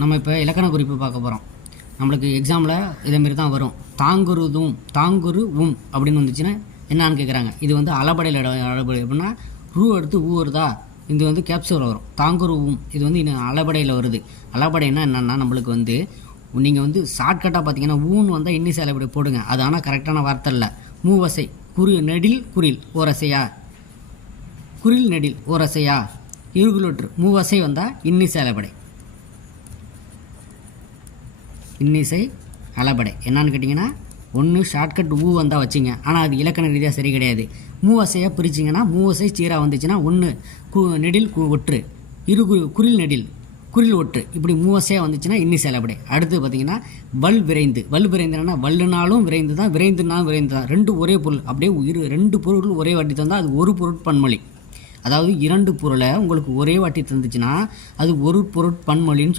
நம்ம இப்போ இலக்கண குறிப்பு பார்க்க போகிறோம். நம்மளுக்கு எக்ஸாமில் இதேமாரி தான் வரும். தாங்குரு உம் அப்படின்னு வந்துச்சுன்னா என்னான்னு கேட்குறாங்க. இது வந்து அளபடையில் அளபடை எப்படின்னா ரூ எடுத்து ஊ வருதா, இது வந்து கேப்சூர் வரும். தாங்குரு உம் இது வந்து இன்னும் அளபடையில் வருது. அளபடைன்னா என்னென்னா நம்மளுக்கு வந்து நீங்கள் வந்து ஷார்ட்கட்டாக பார்த்தீங்கன்னா ஊன்னு வந்தால் இன்னிசை அளபடை போடுங்க. அது ஆனால் கரெக்டான வார்த்தை இல்லை. மூவசை நெடில் குறில் ஓரசையா, குறில் நெடில் ஓரசையா, இருகுலொற்று மூவசை வந்தால் இன்னிசை அளபடை. இன்னிசை அளபடை என்னான்னு கேட்டிங்கன்னா ஒன்று ஷார்ட்கட் ஊ வந்தால் வச்சுங்க. ஆனால் அது இலக்கண ரீதியாக சரி கிடையாது. மூவசையாக பிரிச்சிங்கன்னா மூவசை சீராக வந்துச்சுன்னா ஒன்று நெடில் ஒற்று, குறில் நெடில் குறில் ஒற்று, இப்படி மூவசையாக வந்துச்சுன்னா இன்னிசை அளபடை. அடுத்து பார்த்தீங்கன்னா வல் விரைந்துனா வல்லுனாலும் விரைந்து தான், விரைந்துனாலும் விரைந்து தான், ரெண்டு ஒரே பொருள். அப்படியே ரெண்டு பொருள் ஒரே வாட்டி தந்தால் அது ஒரு பொருட்பன்மொழி. அதாவது இரண்டு பொருளை உங்களுக்கு ஒரே வாட்டி தந்துச்சுன்னா அது ஒரு பொருட்பன்மொழின்னு சொல்லுவாங்க.